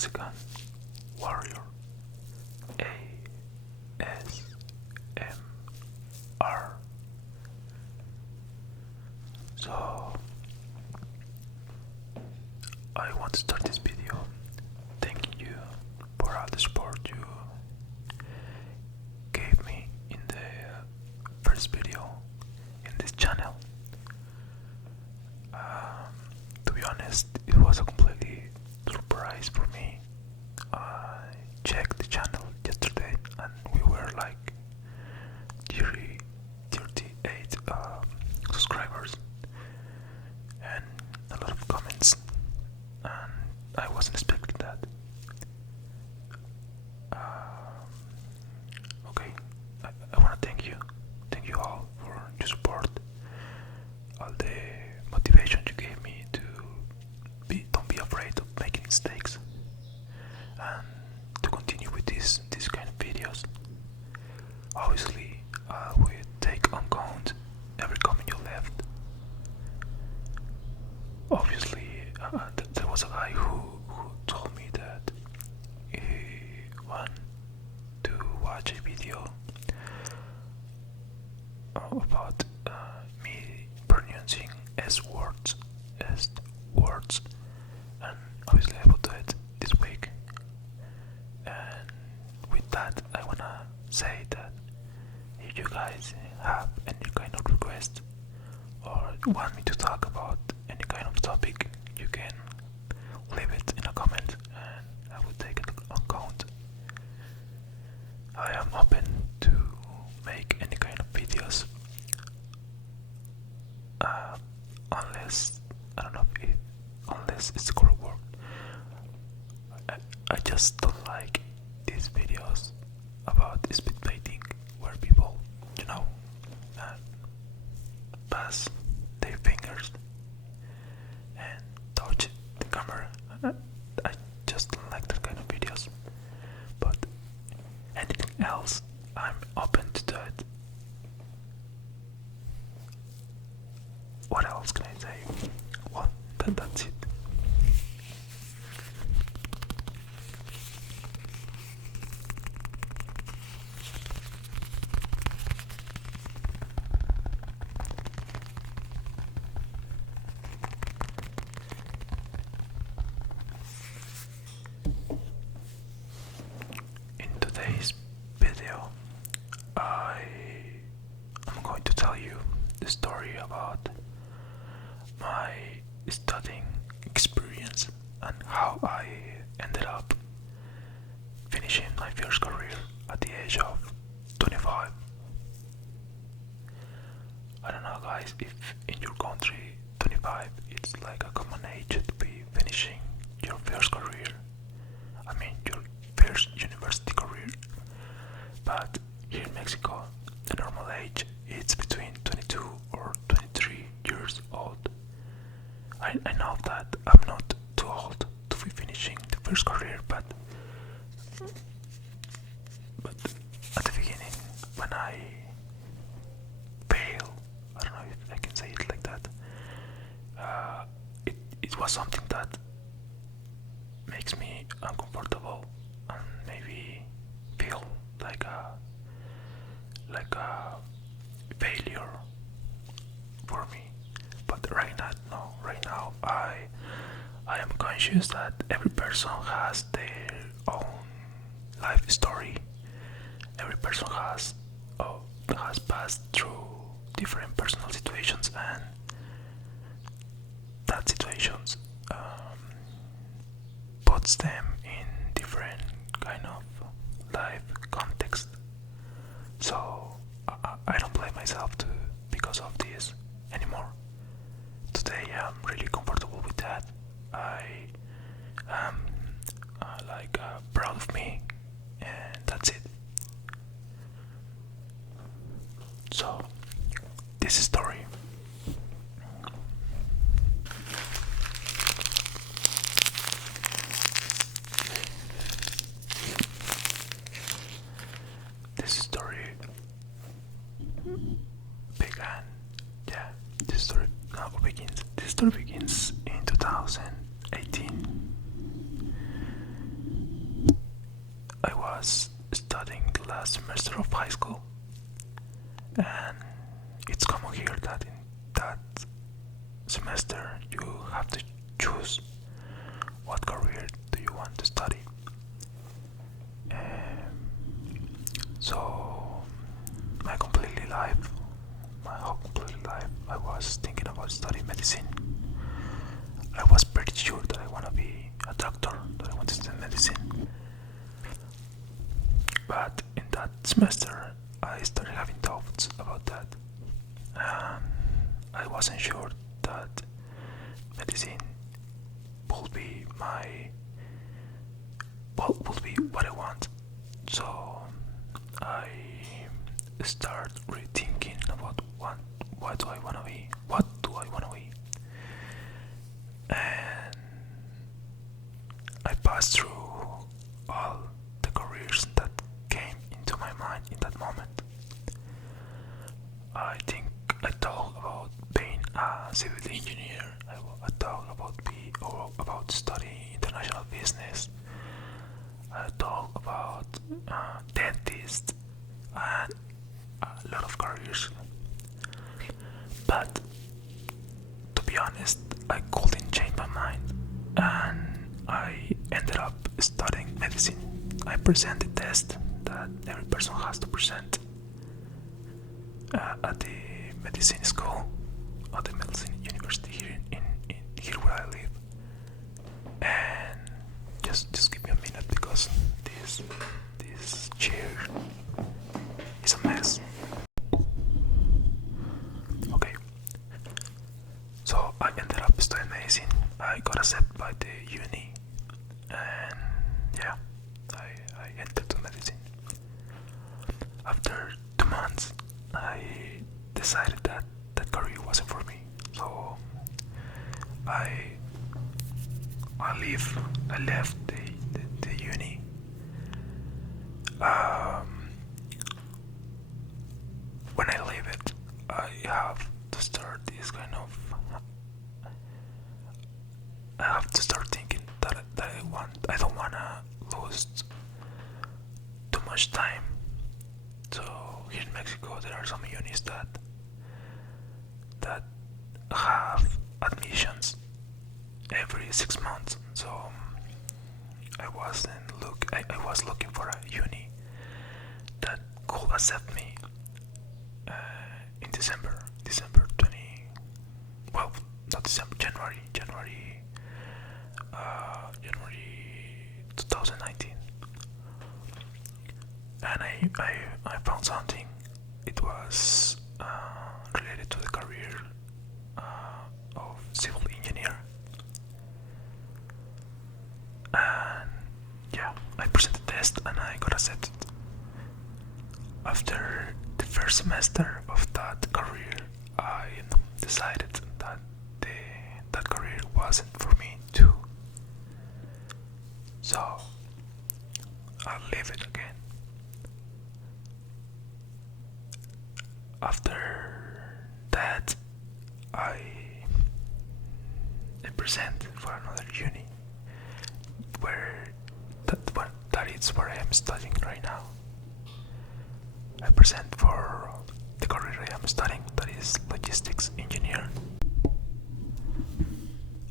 Mexican warrior ASMR. So I want to start this video thanking you for all the support you gave me in the first video in this channel. To be honest, it was a completely surprise for me. I checked the channel yesterday and we were like 38 subscribers and a lot of comments, and I wasn't expecting that. Okay, I want to thank you all for your support, all the motivation you gave me to don't be afraid of making mistakes and to continue with this kind of videos. Obviously, we take on count every comment you left. Obviously, there was a guy who told me that he wanted to watch a video about me pronouncing S words, and obviously I will do it this week. And with that, I wanna say that if you guys have any kind of request or want me to talk about any kind of topic, you can leave it in a comment and I will take it on count. I am open to make any kind of videos, unless I don't know if unless it's the correct word. I just don't like these videos about speed dating where people, uh, pass their fingers and touch the camera. I just don't like that kind of videos. But anything else, I'm open to do it. What else can I say? Well, that's it. In today's video, I'm going to tell you the story about my studying experience and how I ended up finishing my first career at the age of 25. I don't know, guys, if in your country 25 it's like a common age to be finishing your first career. I mean your first university career. But here in Mexico, the normal age is between 22 or 23 years old. I know that I'm not too old to be finishing the first career, but at the beginning, when I fail, I don't know if I can say it like that, it was something that makes me uncomfortable and maybe feel like a failure for me. But right now I am conscious that every person has their own life story. Every person has passed through different personal situations, and that situations puts them in different kind of life context. So I don't blame myself because of this anymore. Today I'm really comfortable with that. I am proud of me, and that's it. So this story. This story began. Yeah, this story now begins. This story begins in 2018. last semester of high school, and it's common here that in that semester you have to choose what career do you want to study. So my whole completely life, I was thinking about studying medicine. I was pretty sure that I want to be a doctor, that I want to study medicine. But in that semester, I started having doubts about that. I wasn't sure that medicine would be would be what I want. So I start rethinking about what do I want to be, what do I want to be, and I passed through all the careers that came into my mind in that moment. I think I thought about being a civil engineer. I thought about studying international business. I thought about dentist and a lot of careers. But to be honest, I couldn't change my mind, and I ended up studying medicine. I presented the test that every person has to present at the medicine school, at the medicine university here where I live. And just give me a minute because this chair is a mess. Okay, so I ended up studying medicine. I got accepted by the uni, and yeah, I entered the medicine. After 2 months, I decided that that career wasn't for me. So I left the uni. When I leave it, I have to start this kind of. I have to start thinking that I don't wanna lose too much time. So here in Mexico, there are some unis that have admissions every 6 months. So I was looking for a uni that could accept me in December 20. Well, not December, January 2019. And I found something. It was related to the career of civil engineer. And yeah, I presented the test and I got accepted. After the first semester of that career, I decided that that career wasn't for me too. So I'll leave it again. After that, I present for another uni that is where I am studying right now. I present for the career I am studying, that is logistics engineer.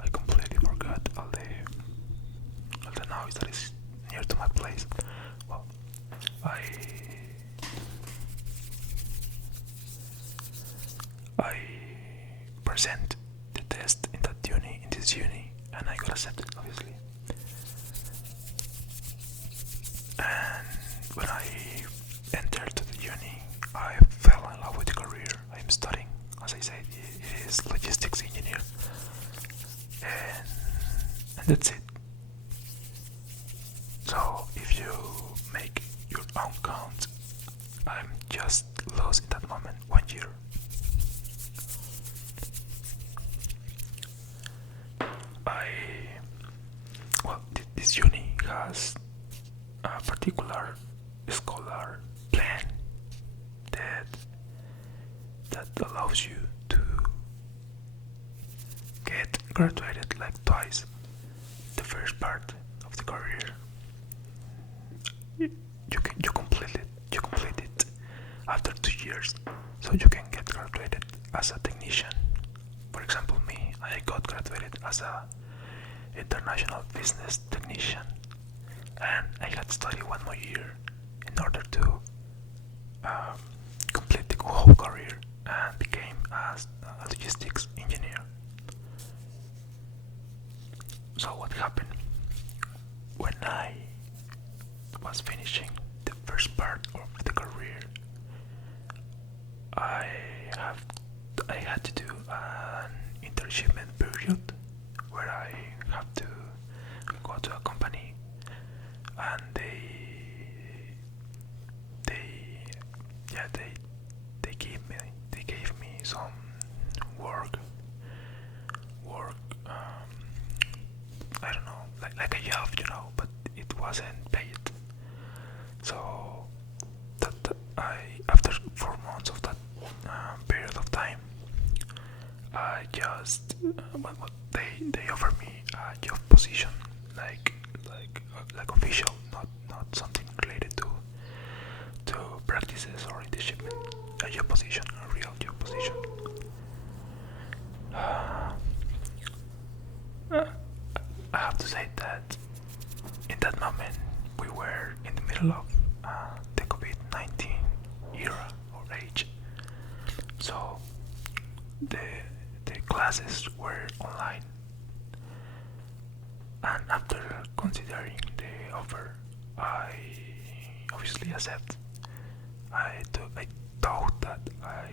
I completely forgot all the noise that is near to my place. Well, I present the test in this uni, and I got accepted, obviously. And when I entered the uni, I fell in love with the career I am studying. As I said, it is logistics engineer, and that's it. So if you make your own count, I'm just lost in that moment 1 year. This uni has a particular scholar plan that allows you to get graduated like twice. The first part of the career, you complete it after 2 years, so you can get graduated as a technician. For example, me, I got graduated as a international business technician, and I had to study 1 more year in order to um, complete the whole career and became a logistics engineer. So what happened when I was finishing the first part of the career? I have I had to do an internship period where I have to go to a company, and they yeah they gave me some work work I don't know, like a job, but it wasn't paid. So that I after 4 months of that period of time, I just they offered me a job position, like official, not something related to practices or internship. A job position, a real job position. Uh, I have to say that in that moment we were in the middle of the COVID-19 era or age, so the classes were online, and after considering the offer, I obviously accept. I thought that I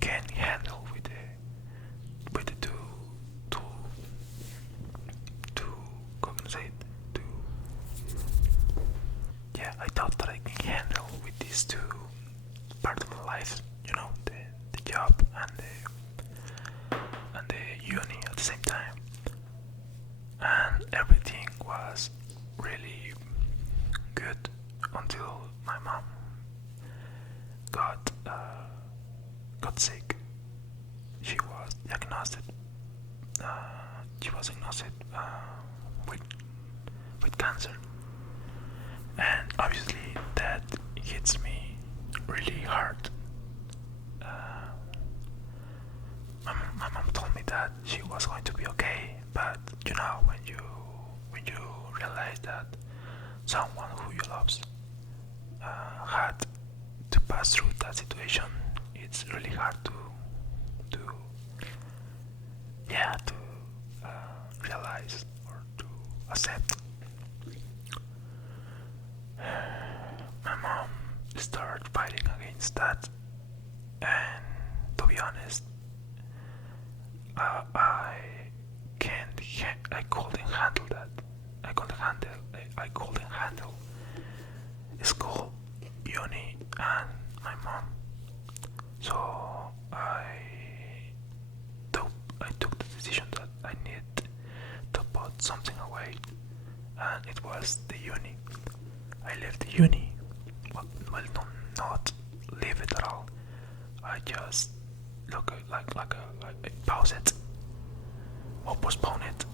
can handle with the to compensate to yeah, I thought that I can handle with these two part of my life, the job and the uni at the same time, and everything was really good until my mom got got sick. She was diagnosed. With cancer, and obviously that hits me really hard. My mom told me that she was going to be okay, but when you realize that someone who you love had to pass through that situation, it's really hard to yeah to realize or to accept. My mom started fighting against that, and to be honest, I can't. I couldn't handle that. I couldn't handle school, uni, and my mom. So I took the decision that I need to put something away, and it was the uni. I left the uni. Well, not leave it at all. I just I pause it or postpone it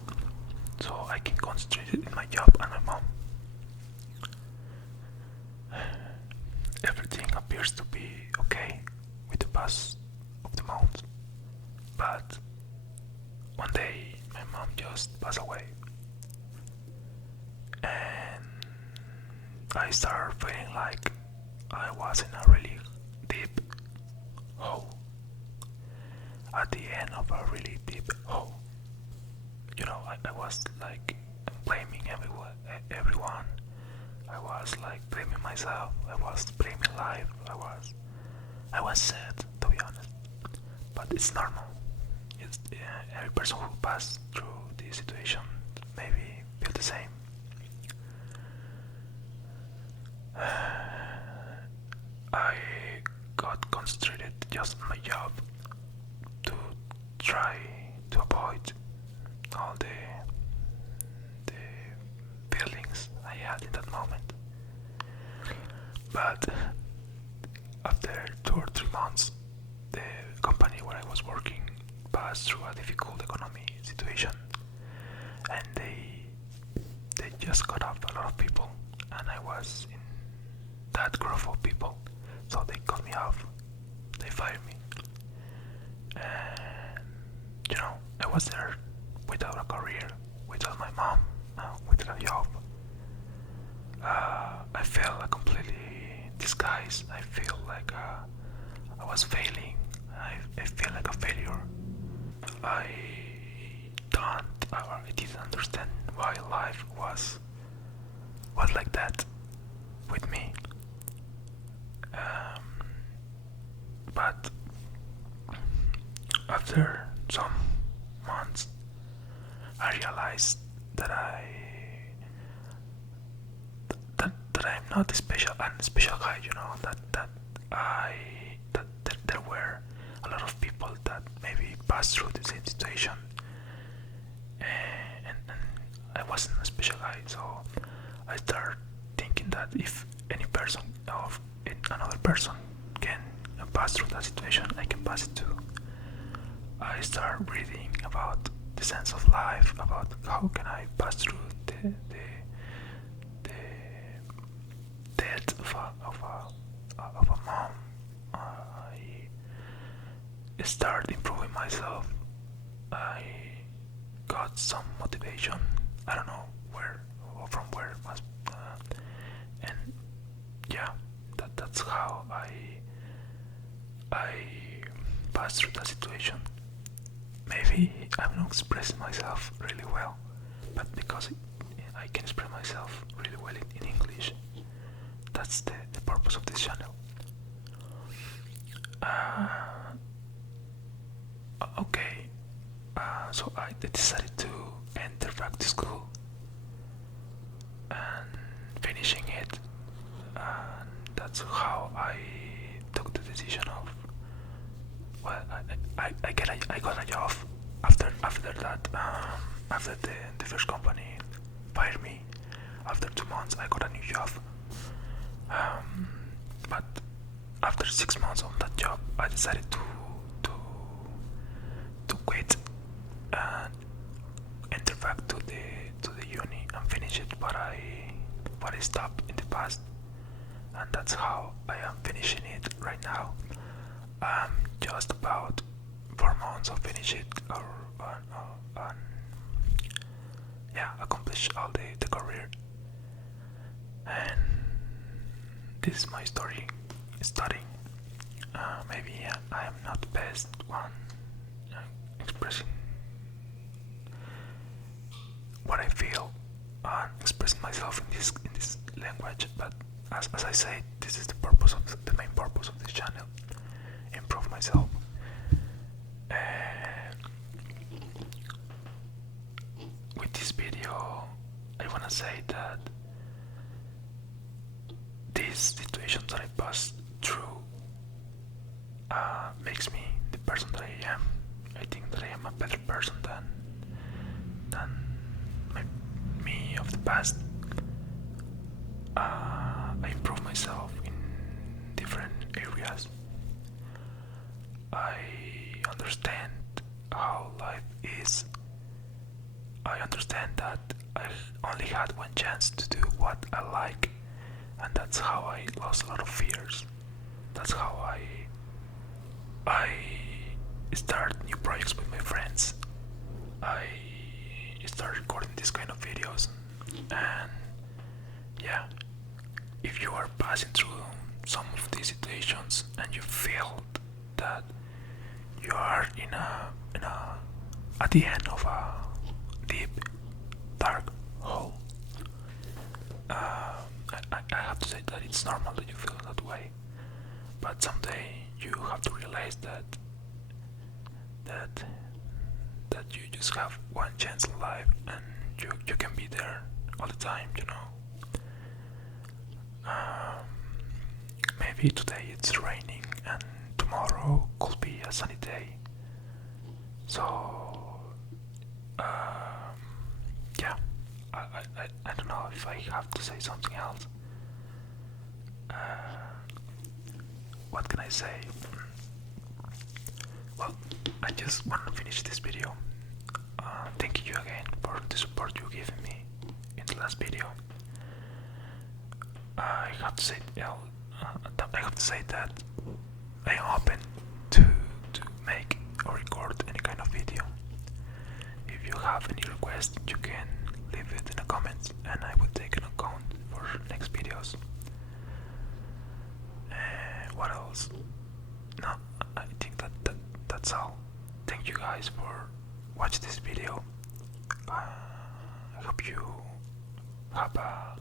so I can concentrate in my job and my mom. Everything appears to be okay with the pass of the month, but one day my mom just passed away, and I started feeling like I was in a really deep hole, at the end of a really deep hole. I was like blaming everyone. I was like blaming myself. I was blaming life. I was sad, to be honest. But it's normal. Every person who passed through this situation maybe feel the same. I got concentrated just on my job to try to avoid all the feelings I had in that moment. But after 2 or 3 months, the company where I was working passed through a difficult economy situation, and they just cut off a lot of people, and I was in that group of people, so they cut me off. They fired me, and I was there without a career, without my mom, without a job. I felt completely disguised. I feel like I was failing. I feel like a failure. I I didn't understand why life was like that with me. But after some months, I realized that I'm not a special. I'm a special guy. That there were a lot of people that maybe passed through the same situation, and I wasn't a special guy. So I started thinking that if any person of another person can pass through that situation, I can pass it too. I started reading about the sense of life, about how can I pass through the death of a mom. I started improving myself. I got some motivation. I don't know where or from where, and yeah, that's how I passed through that situation. Maybe I'm not expressing myself really well, but because I can express myself really well in English, that's the purpose of this channel. Okay, so I decided to enter back to school and finishing it, and that's how I took the decision of, well, I got a job after that. After the first company fired me, after 2 months I got a new job. But after 6 months on that job, I decided to quit and enter back to the uni and finish it. What I stopped in the past, and that's how I am finishing it right now. I'm just about 4 months of finish it, or accomplish all the career. And this is my story starting. Maybe I am not the best one expressing what I feel and expressing myself in this language, but as I say, this is the main purpose of this channel: improve myself. And with this video, I wanna say that these situations that I passed through makes me the person that I am. I think that I am a better person than me of the past. I improve myself in different areas. I understand how life is. I understand that I only had one chance to do what I like, and that's how I lost a lot of fears. That's how I start new projects with my friends. I start recording this kind of videos, and yeah, if you are passing through some of these situations and you feel that you are at the end of a deep dark hole, I have to say that it's normal that you feel that way, but someday you have to realize that you just have one chance in life, and you can be there all the time. Maybe today it's raining and tomorrow could be a sunny day. So yeah, I don't know if I have to say something else. What can I say? Well, I just want to finish this video. Thank you again for the support you gave me in the last video. I have to say, I have to say that I am open to make or record any kind of video. If you have any request, you can leave it in the comments, and I will take an account for next videos. What else? No, I think that's all. Thank you guys for watching this video. I hope you have a